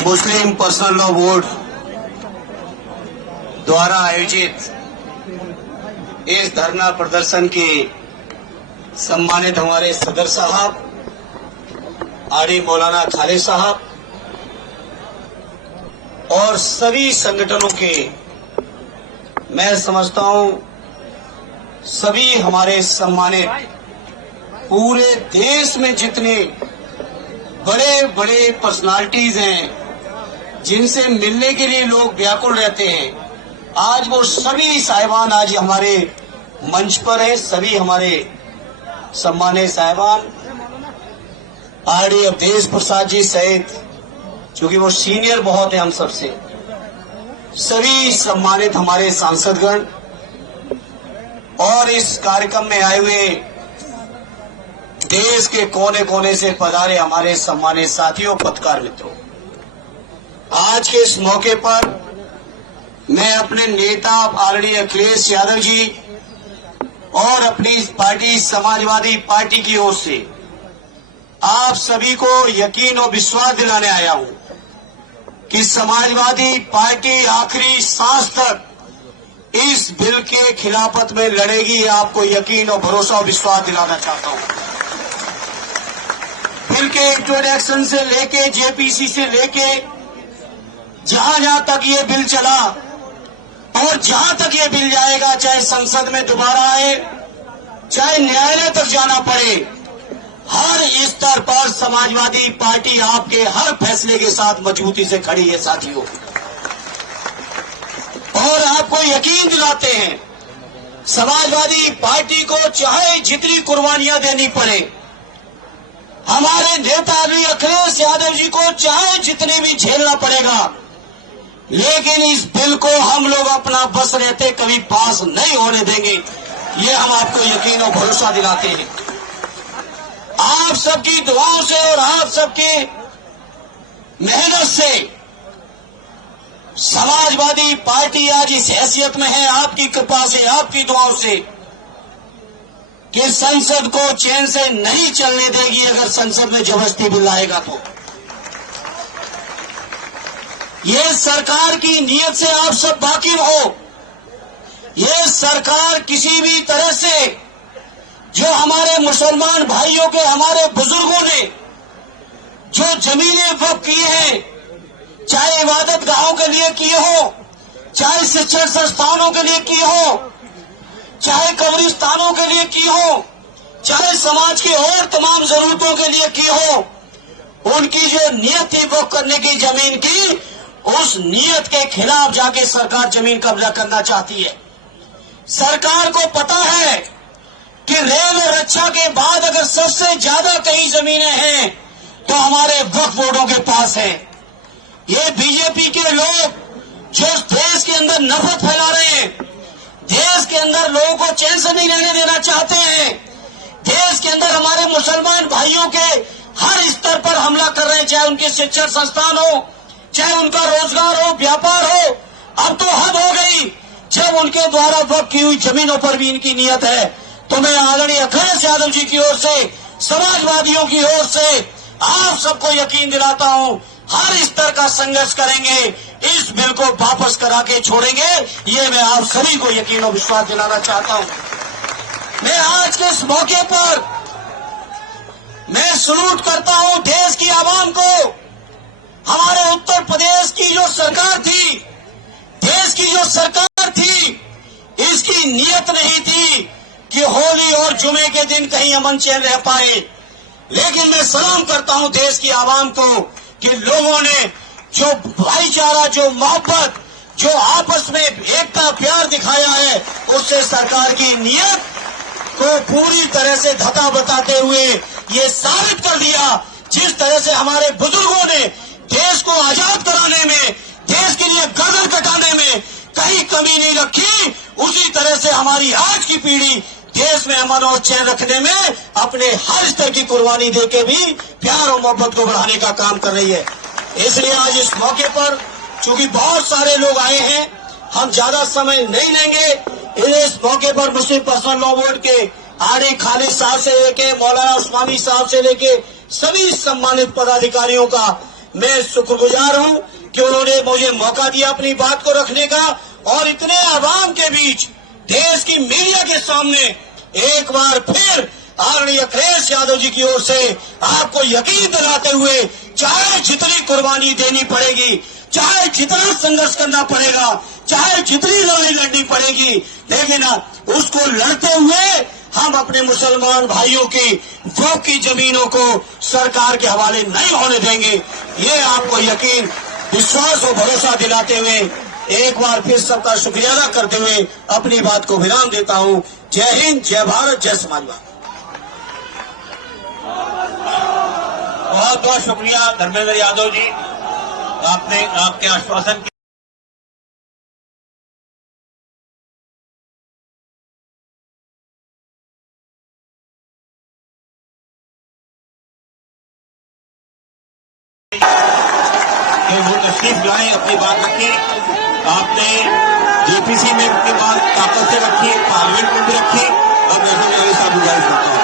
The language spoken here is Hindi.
मुस्लिम पर्सनल लॉ बोर्ड द्वारा आयोजित इस धरना प्रदर्शन के सम्मानित हमारे सदर साहब आड़ी मौलाना खालिद साहब और सभी संगठनों के, मैं समझता हूं सभी हमारे सम्मानित पूरे देश में जितने बड़े बड़े पर्सनालिटीज हैं जिनसे मिलने के लिए लोग व्याकुल रहते हैं, आज वो सभी साहिबान आज हमारे मंच पर है। सभी हमारे सम्मानित साहिबान आरडी अवधेश प्रसाद जी सहित, क्योंकि वो सीनियर बहुत है हम सबसे, सभी सम्मानित हमारे सांसदगण और इस कार्यक्रम में आए हुए देश के कोने कोने से पधारे हमारे सम्मानित साथियों, पत्रकार मित्रों, आज के इस मौके पर मैं अपने नेता आदरणीय अखिलेश यादव जी और अपनी पार्टी समाजवादी पार्टी की ओर से आप सभी को यकीन और विश्वास दिलाने आया हूं कि समाजवादी पार्टी आखिरी सांस तक इस बिल के खिलाफत में लड़ेगी। आपको यकीन और भरोसा और विश्वास दिलाना चाहता हूं। बिल के इंट्रोडक्शन से लेके जेपीसी से लेके जहां जहां तक ये बिल चला और जहां तक ये बिल जाएगा, चाहे संसद में दोबारा आए, चाहे न्यायालय तक जाना पड़े, हर स्तर पर समाजवादी पार्टी आपके हर फैसले के साथ मजबूती से खड़ी है साथियों। और आपको यकीन दिलाते हैं, समाजवादी पार्टी को चाहे जितनी कुर्बानियां देनी पड़े, हमारे नेता अखिलेश यादव जी को चाहे जितने भी झेलना पड़ेगा, लेकिन इस बिल को हम लोग अपना बस रहते कभी पास नहीं होने देंगे। ये हम आपको यकीन और भरोसा दिलाते हैं। आप सबकी दुआओं से और आप सबके मेहनत से समाजवादी पार्टी आज इस हैसियत में है, आपकी कृपा से, आपकी दुआओं से, कि संसद को चैन से नहीं चलने देगी। अगर संसद में जबरदस्ती बिल आएगा तो ये सरकार की नीयत से आप सब वाकिफ हो। ये सरकार किसी भी तरह से जो हमारे मुसलमान भाइयों के, हमारे बुजुर्गों ने जो जमीनें वक्फ की हैं, चाहे इबादत गाहों के लिए किए हो, चाहे शिक्षण संस्थानों के लिए किए हो, चाहे कब्रिस्तानों के लिए की हो, चाहे समाज की और तमाम जरूरतों के लिए की हो, उनकी जो नीयत थी वक्फ करने की जमीन की, उस नीयत के खिलाफ जाके सरकार जमीन कब्जा करना चाहती है। सरकार को पता है कि रेल और रक्षा के बाद अगर सबसे ज्यादा कई जमीनें हैं तो हमारे वक्फ बोर्डों के पास है। ये बीजेपी के लोग जो देश के अंदर नफरत फैला रहे हैं, देश के अंदर लोगों को चैन से नहीं रहने देना चाहते हैं, देश के अंदर हमारे मुसलमान भाइयों के हर स्तर पर हमला कर रहे हैं, चाहे उनके शिक्षण संस्थान हो, चाहे उनका रोजगार हो, व्यापार हो। अब तो हद हो गई जब उनके द्वारा वक्फ की हुई जमीनों पर भी इनकी नीयत है। तो मैं आदरणीय अखिलेश यादव जी की ओर से, समाजवादियों की ओर से आप सबको यकीन दिलाता हूं, हर स्तर का संघर्ष करेंगे, इस बिल को वापस करा के छोड़ेंगे। ये मैं आप सभी को यकीन और विश्वास दिलाना चाहता हूं। मैं आज के इस मौके पर मैं सलूट करता हूं देश की आवाम को। हमारे उत्तर प्रदेश की जो सरकार थी, देश की जो सरकार थी, इसकी नीयत नहीं थी कि होली और जुमे के दिन कहीं अमन चैन रह पाए। लेकिन मैं सलाम करता हूं देश की आवाम को कि लोगों ने जो भाईचारा, जो मोहब्बत, जो आपस में एकता प्यार दिखाया है, उससे सरकार की नीयत को पूरी तरह से धता बताते हुए ये साबित कर दिया। जिस तरह से हमारे बुजुर्गों ने देश को आजाद कराने में, देश के लिए गर्दन कटाने में कहीं कमी नहीं रखी, उसी तरह से हमारी आज की पीढ़ी देश में अमन और चैन रखने में अपने हर स्तर की कुर्बानी देके भी प्यार और मोहब्बत को बढ़ाने का काम कर रही है। इसलिए आज इस मौके पर चूंकि बहुत सारे लोग आए हैं, हम ज्यादा समय नहीं लेंगे। इस मौके पर मुस्लिम पर्सनल लॉ बोर्ड के आरडी खालिद साहब से लेके मौलाना उस्मानी साहब से लेके सभी सम्मानित पदाधिकारियों का मैं शुक्रगुजार हूं कि उन्होंने मुझे मौका दिया अपनी बात को रखने का, और इतने आवाम के बीच देश की मीडिया के सामने एक बार फिर आदरणीय अखिलेश यादव जी की ओर से आपको यकीन दिलाते हुए, चाहे जितनी कुर्बानी देनी पड़ेगी, चाहे जितना संघर्ष करना पड़ेगा, चाहे जितनी लड़ाई लड़नी पड़ेगी, लेकिन उसको लड़ते हुए हम अपने मुसलमान भाइयों की वोट की जमीनों को सरकार के हवाले नहीं होने देंगे। ये आपको यकीन, विश्वास और भरोसा दिलाते हुए एक बार फिर सबका शुक्रिया अदा करते हुए अपनी बात को विराम देता हूं। जय हिंद, जय भारत, जय समाजवाद। बहुत बहुत शुक्रिया धर्मेंद्र यादव जी, आपने आपके आश्वासन वो तशरीफ लाए, अपनी बात रखी। आपने जेपीसी में अपनी बात ताकत से रखी, पार्लियामेंट में भी रखी। अब जैसे मैं आगे साथ गुजारिश करता हूँ।